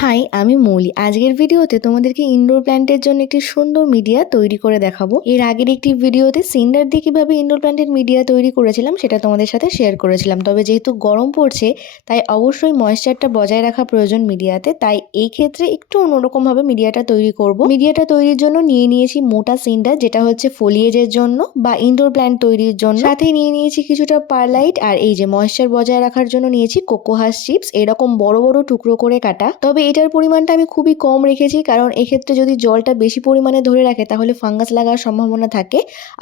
High, আমি মৌলি। আজকের ভিডিওতে তোমাদেরকে ইনডোর প্ল্যান্টের জন্য একটি সুন্দর মিডিয়া তৈরি করে দেখাবো। এর আগের একটি ভিডিওতে সিন্ডার দিয়ে কিভাবে ইনডোর প্ল্যান্টের মিডিয়া তৈরি করেছিলাম সেটা তোমাদের সাথে শেয়ার করেছিলাম। তবে যেহেতু গরম পড়ছে তাই অবশ্যই ময়েশ্চারটা বজায় রাখা প্রয়োজন মিডিয়াতে, তাই এই ক্ষেত্রে একটু অন্যরকমভাবে মিডিয়াটা তৈরি করব। মিডিয়াটা তৈরির জন্য নিয়ে নিয়েছি মোটা সিন্ডার, যেটা হচ্ছে ফোলিয়েজের জন্য বা ইনডোর প্ল্যান্ট তৈরির জন্য। সাথে নিয়ে নিয়েছি কিছুটা পারলাইট, আর এই যে ময়েশ্চার বজায় রাখার জন্য নিয়েছি কোকোহাস চিপস, এরকম বড় বড় টুকরো করে কাটা। তবে এটার পরিমাণটা আমি খুবই কম রেখেছি, কারণ এক্ষেত্রে যদি জলটা বেশি পরিমাণে ধরে রাখে তাহলে ফাঙ্গাস লাগার সম্ভাবনা থাকে।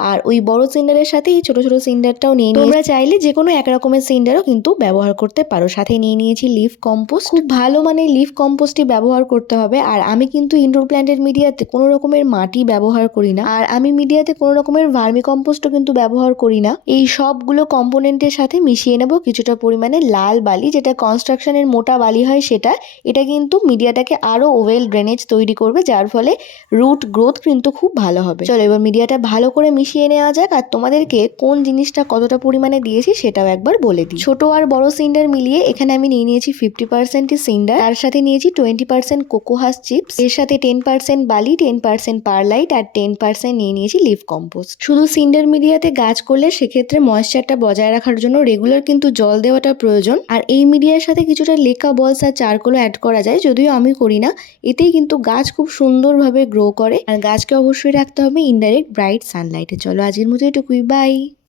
আর ওই বড় সিন্ডারের সাথে এই ছোট ছোট সিন্ডারটাও নিয়ে নিই। তোমরা চাইলে যে কোনো এক রকমের সিন্ডারও কিন্তু ব্যবহার করতে পারো। সাথে নিয়ে নিয়েছি লিফ কম্পোস্ট। খুব ভালো মানের লিফ কম্পোস্টই ব্যবহার করতে হবে। আর আমি কিন্তু ইনডোর প্ল্যান্টের মিডিয়াতে কোনো রকমের মাটি ব্যবহার করি না, আর আমি মিডিয়াতে কোনো রকমের ভার্মি কম্পোস্টও কিন্তু ব্যবহার করি না। এই সবগুলো কম্পোনেন্টের সাথে মিশিয়ে নেব কিছুটা পরিমাণে লাল বালি, যেটা কনস্ট্রাকশনের মোটা বালি হয় সেটা। এটা কিন্তু মিডিয়াটাকে আরো ওয়েল ড্রেনেজ তৈরি করবে, যার ফলে রুট গ্রোথ কিন্তু খুব ভালো হবে। চলো এবার মিডিয়াটা ভালো করে মিশিয়ে নেওয়া যাক। আর তোমাদেরকে কোন জিনিসটা কতটা পরিমাণে দিয়েছি সেটাও একবার বলে দিই। ছোট আর বড় সিন্ডার মিলিয়ে এখানে আমি নিয়ে নিয়েছি 50% সিন্ডার, তার সাথে নিয়েছি 20% কোকোহাস চিপস, এর সাথে 10% বালি, 10% পারলাইট আর 10% নিয়ে নিয়েছি লিফ কম্পোস্ট। শুধু সিন্ডার মিডিয়াতে গাছ করলে সেক্ষেত্রে ময়েশ্চারটা বজায় রাখার জন্য রেগুলার কিন্তু জল দেওয়াটা প্রয়োজন। আর এই মিডিয়ার সাথে কিছুটা লেকা বলস আর চারকোলও অ্যাড করা যায়, যদিও আমি করি না। এতেই কিন্তু গাছ খুব সুন্দরভাবে গ্রো করে। আর গাছকে অবশ্যই রাখতে হবে ইনডাইরেক্ট ব্রাইট সানলাইটে। চলো আজকের মতো এটুকুই, বাই।